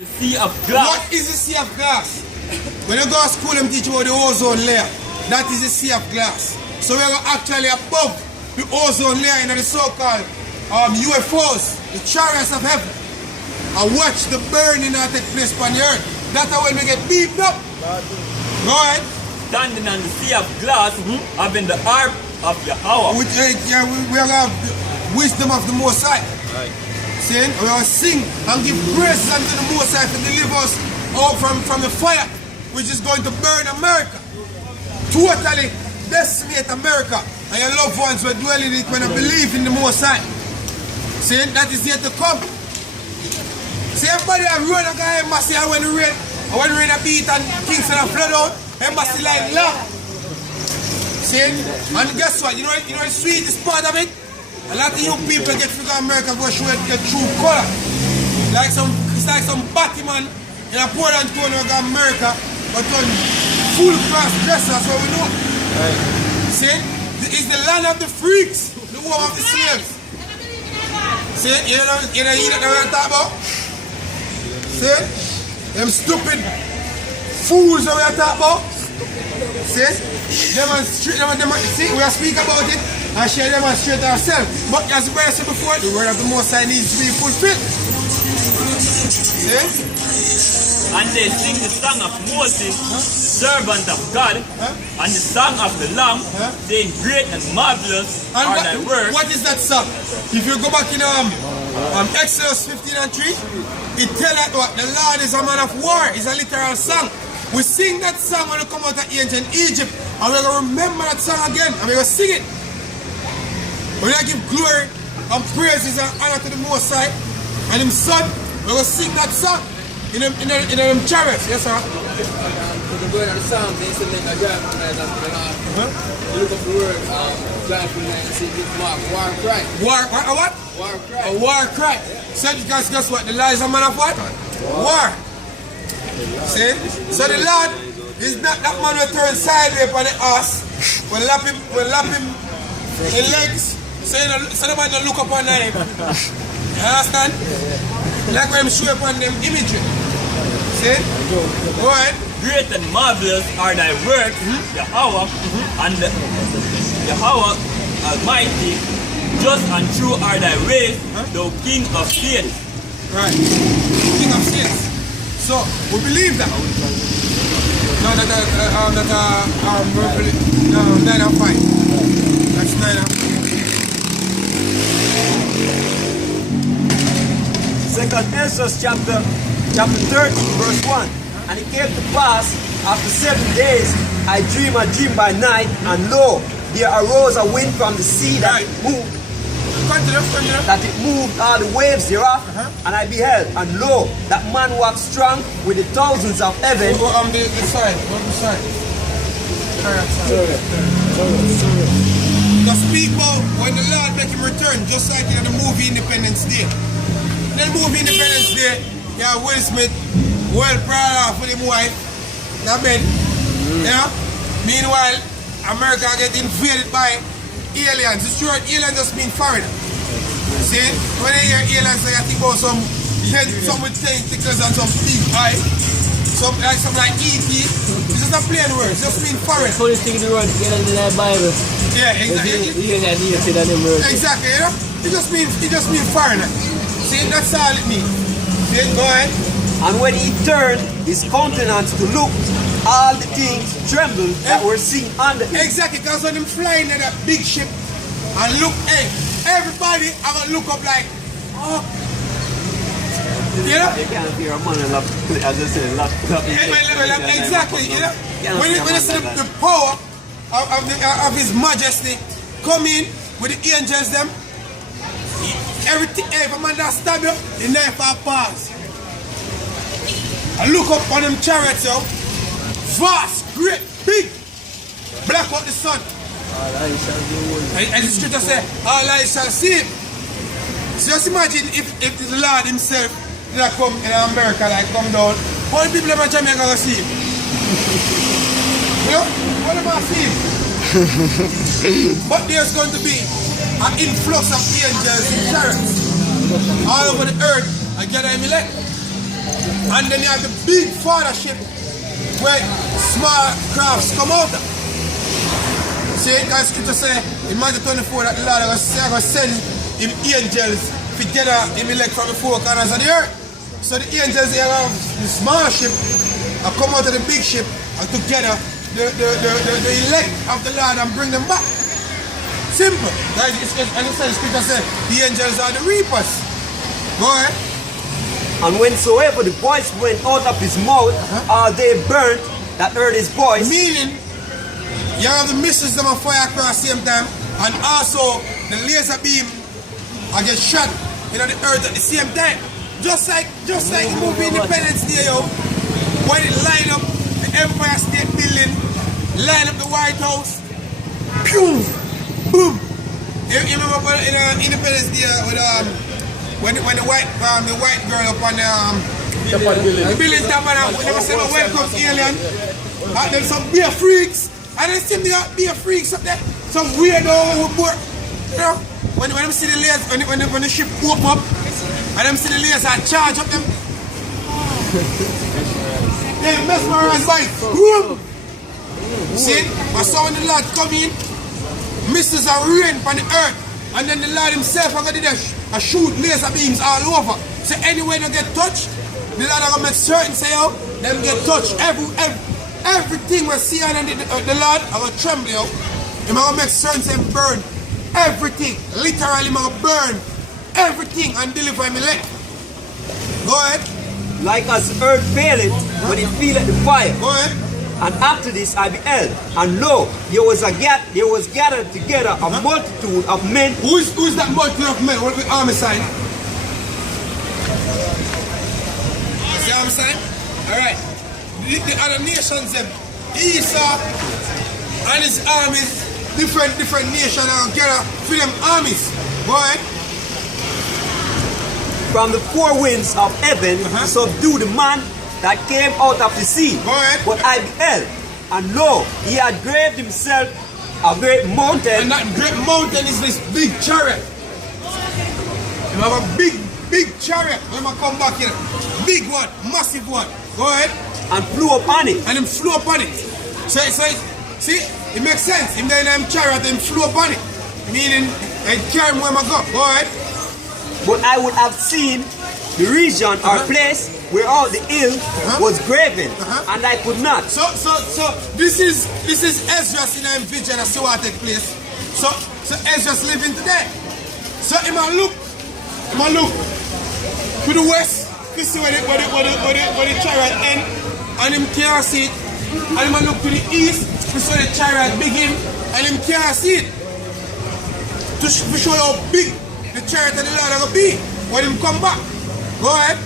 The sea of glass. What is the sea of glass? When you go to school, them teach you about the ozone layer. That is the sea of glass. So we are actually above the ozone layer in the so-called UFOs, the chariots of heaven. And watch the burning that take place on the earth. That's how when we get beaten up. Go ahead. Standing on the sea of glass, having the harp of Yahawashi. We have the wisdom of the Most High. Right. Saying we will sing and give praise unto the Most High to deliver us out from the fire which is going to burn America. Totally decimate America. And your loved ones will dwell in it when they believe in the Most High. Saying that is yet to come. See everybody have run a guy embassy and when the rain a beat and Kingston a flood out, embassy like love. Saying, and guess what? You know the sweetest part of it? A lot of young people get to America go show their true color. It's like some Batman in a Port Antonio got America, but on full class dressers, that's what we know. Right. See? It's the land of the freaks, the home of the slaves. See? You know what I'm talking about? See? Them stupid fools that we are talking about. See? See, we are speaking about it and share demonstrate ourselves. But as I said before, the word of the Most High needs to be fulfilled. See? And they sing the song of Moses, servant of God, and the song of the Lamb, saying, great and marvelous are thy works. What is that song? If you go back in Exodus 15 and 3, it tells us what the Lord is a man of war. It's a literal song. We sing that song when we come out of ancient Egypt, and we're going to remember that song again, and we're going to sing it. We're going to give glory and praises and honor to the Most High and His Son. We're going to sing that song in them chariots, yes sir? The word of the song, they say make a joyful night unto the Lord. You look up the word, joyful night, and see this mark, war cry. A what? War cry. A war cry. So guess what? The Lord is a man of what? War. See? So the Lord is not that man who turn sideways on the ass. We'll lap him in legs. So the man don't look up on him. You understand? Like when I'm showing upon them imagery. See? Go ahead. Great and marvelous are thy works, Yahweh, and Yahweh Almighty. Just and true are thy ways, thou King of saints. Right. King of saints. So, we believe that. No, 9 and 5. That's 9 and 5. Second Ezra chapter 30, verse 1. And it came to pass, after 7 days, I dreamed a dream by night, and lo, there arose a wind from the sea that it moved. That it moved all the waves thereof, and I beheld, and lo, that man walked strong with the thousands of heaven. On the side, Because people, when the Lord make him return, just like in the movie Independence Day. In the movie Independence Day, you have Will Smith, well proud of with his wife, that bed. Yeah? Meanwhile, America get invaded by aliens. It's true, aliens just mean foreigner. See? When you hear aliens, I think about some with tentacles and some big eye. Something like E.T. It's just a plain word, it just mean foreign. So this thing in the word together in the Bible. Yeah, exactly. Exactly, you know? It just means foreigner. See, that's all it means. See, go ahead. And when he turned his countenance to look, all the things trembled that were seen under him. Exactly, because when him flying in that big ship and look, hey, everybody have a look up like, oh. You know? You can't hear a man as I say, exactly, you know? When you see the power of His Majesty come in with the angels them, everything, if a man that stab you, the knife will pass. I look up on them chariots, yo. Vast, great, big. Black out the sun. As the scripture say, all eyes shall see him. So just imagine if the Lord himself did come in America, like come down, how many people in Jamaica will see him? You know? How many will see him? But there's going to be an influx of angels and chariots all over the earth and gather him elect. And then you have the big fathership where small crafts come out of. See, God's scripture say in Matthew 24 that the Lord will send him angels together him elect from the four corners of the earth. So the angels here have the small ship and come out of the big ship and together the elect of the Lord and bring them back. Simple. And the scripture says the angels are the reapers. Go ahead. And whensoever the voice went out of his mouth, they burnt that heard his voice. Meaning, you have the missiles them on fire across the same time, and also the laser beam I get shot the earth at the same time. Just like the movie Independence Day, yo, when it line up the Empire State Building, line up the White House, pew, boom. You remember in Independence Day when the white girl up on the building top and they were saying welcome alien, and then some beer freaks. And then see me be a freaks up there. Some weirdo report. You know, when them see the layers, when the ship open up, and them see the layers and charge up them. They mesmerized by boom. See? But so when the Lord come in, missiles are rain upon the earth, and then the Lord himself are going to shoot laser beams all over. So anywhere they get touched, the Lord are going to make certain say, oh, them get touched everything we see on the Lord, I will tremble out. I'm going to make certain and burn everything. Literally, I'm going to burn everything and deliver me leg. Go ahead. Like as earth faileth when it feeleth the fire. Go ahead. And after this I beheld, and lo, there was gathered together a multitude of men. Who is that multitude of men? What is the army sign? See the army sign? Alright. The other nations, them, Esau and his armies, different nations are together for them armies. Go ahead. From the four winds of heaven subdue the man that came out of the sea. Go ahead. But I beheld, and lo, he had graved himself a great mountain. And that great mountain is this big chariot. You have a big chariot. When I come back here, big one, massive one. Go ahead. And flew upon it. And him flew upon it. So see, it makes sense. Him there in him chariot, him flew upon it. Meaning, and carry him where I go. Go ahead. But I would have seen the region or place where all the hill was graven, and I could not. So this is Ezra's in a vision as to what take place. So Ezra's living today. So him a look to the west. You see where the chariot end, and him can't see it. And him a look to the east. You see the chariot begin, and him can't see it. To show how big the chariot of the Lord will be when him come back. Go ahead.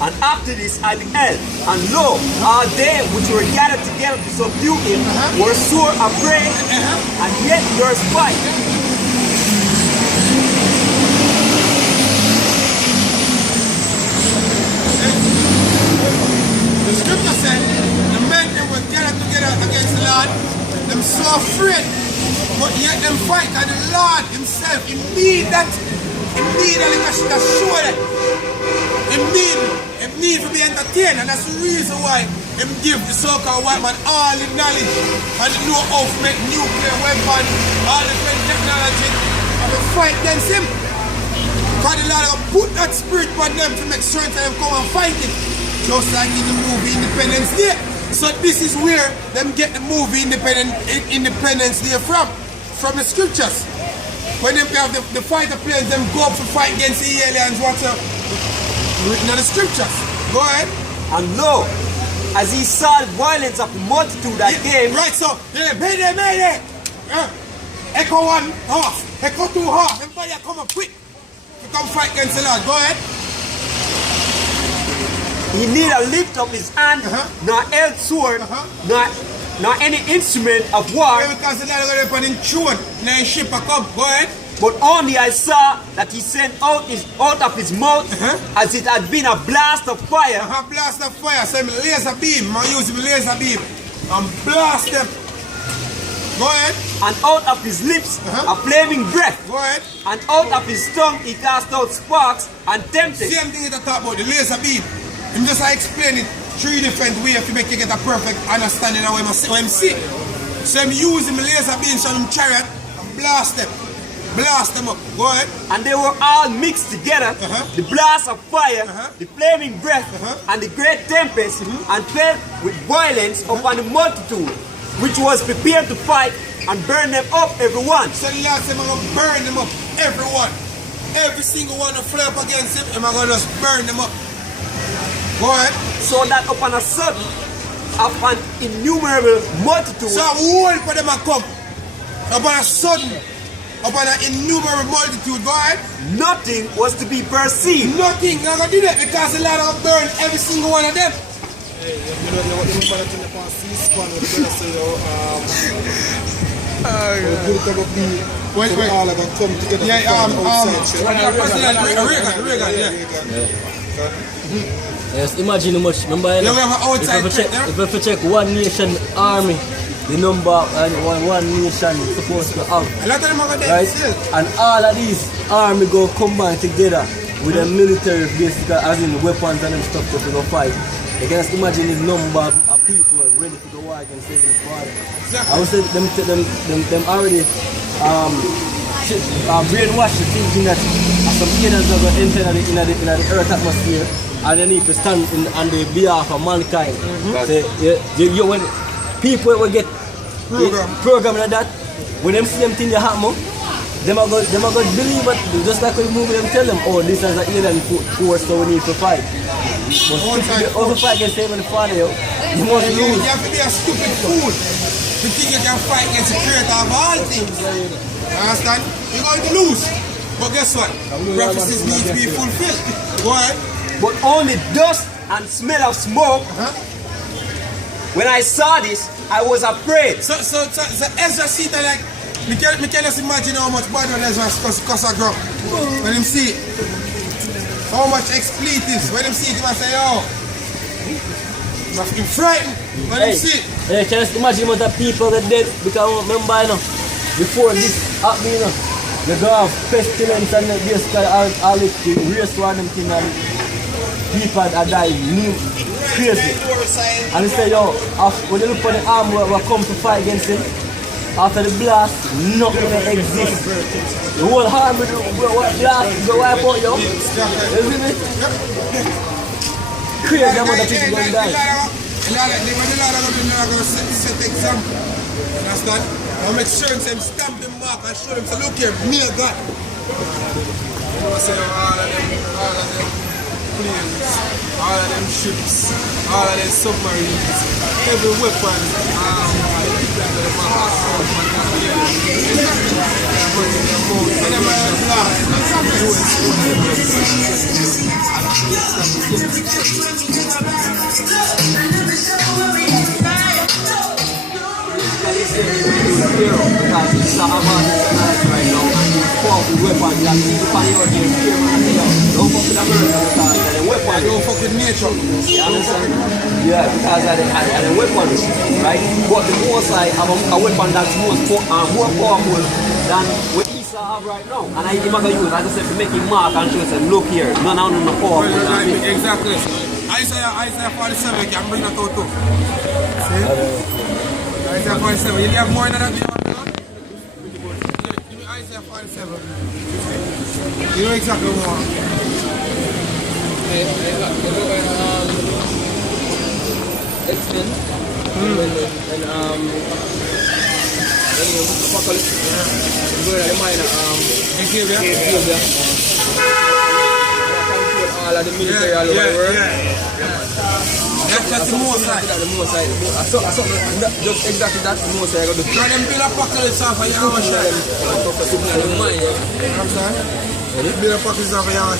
And after this I beheld, and lo, all they which were gathered together to subdue him were sore afraid, and yet were spite. The scripture said, the men that were gathered together against the Lord, them so afraid, but yet them fight, and the Lord himself, he need that show that. It need to be entertained, and that's the reason why him give the so-called white man all the knowledge and the know-how to make nuclear weapons, all the great technology, and to fight against him. Because the Lord will put that spirit on them to make certain them come and fight it. Just like in the movie Independence Day. So this is where them get the movie Independence Day from the scriptures. When they have the fighter planes, them go up to fight against the aliens, what's written in the scriptures. Go ahead. And lo, as he saw the violence of the multitude that came. Right, so, Mayday! Echo 1 half, Echo 2 half, everybody come up quick to come fight against the Lord. Go ahead. He neither lift up his hand, nor held sword, nor any instrument of war. Yeah, because the Lord is going to throne, now his ship a come. Go ahead. But only I saw that he sent out of his mouth as it had been a blast of fire. A blast of fire. So I'm laser beam. I'm using laser beam. And blast them. Go ahead. And out of his lips a flaming breath. Go ahead. And out of his tongue he cast out sparks and tempted. Same thing that I talk about, the laser beam. I'm just explain it 3 different ways to make you get a perfect understanding of what I'm see. So I'm using my laser beams on them chariot and blast them. Blast them up. Go ahead. And they were all mixed together, the blast of fire, the flaming breath, and the great tempest, and fell with violence upon the multitude, which was prepared to fight and burn them up, everyone. So the Lord said, I'm going to burn them up, everyone. Every single one that fly up against him, I'm going to just burn them up. Go ahead. So that upon a sudden, of an innumerable multitude, so a whole for them will come. Upon a sudden, upon an innumerable multitude, go ahead. nothing was to be perceived. Nothing, I'm going to do that because the Lord will burn every single one of them. Wait. All of them come together. Yes, imagine how much. Remember, Yeah, we have an outside if we check one nation army, the number one nation supposed to have, A lot of them are going to right? still. And all of these army go combine together with a military basically, as in weapons and them stuff to go fight. You can just imagine the number of people ready to go war against the Father. I would say them already brainwashed the thinking that some aliens are going to enter in the earth atmosphere and they need to stand on the behalf of mankind. So, when people will get programmed like that, when them see them thing they happen, them are going to believe it, just like when movie them tell them, oh, this is an alien force, so we need to fight. But if you over fight against him and the Father, you must lose. You have to be a stupid fool to think you can fight against the creator of all things. You understand? You're going to lose. But guess what? Prophecies need to be fulfilled. Go ahead. But only dust and smell of smoke. When I saw this, I was afraid. So Ezra see that like, me can just imagine how much bad when Ezra cuss a ground. When him see it. How much expletives. When him see it, he must say, oh. He must be frightened. When him see it. Hey, can you imagine what the people that dead? Because remember, you know, before this happened, you know, they go have pestilence and basically all the race war them thing and people that die crazy. And they say, yo, when they look for the arm we come to fight against him, after the blast, nothing will exist. The whole arm will blast, go wipe out, yo. You see me? Crazy amount of people going to die. The Lord are going to set the example. Understand? I'll make sure them stamp them mark and show them, say, look here, me a God. I say all of them planes, all of them ships, all of them submarines, every weapon, Because it's not about right now and you powerful weapons that you find out there fear and don't fuck with the birds because the weapon don't fuck with nature. you understand? Yeah, because of the weapons, right? But the more side have a weapon that's more powerful than what Isa have right now. And I even gonna use, as I said, to make him mark and show say, look here, none of them are powerful than me. Exactly. Isaiah 47 can bring that out too. See? Isaiah 47. You have more than that? Give me Isaiah 47. You know exactly what I want. X-Men and Apocalypse. The minor behavior. All of the military all over the world. That's the most side. The most side. Just exactly that. The most side. The Now them build apocalypse off of Yahawashi. mind. You know what I'm saying? Build apocalypse off of Yahawashi.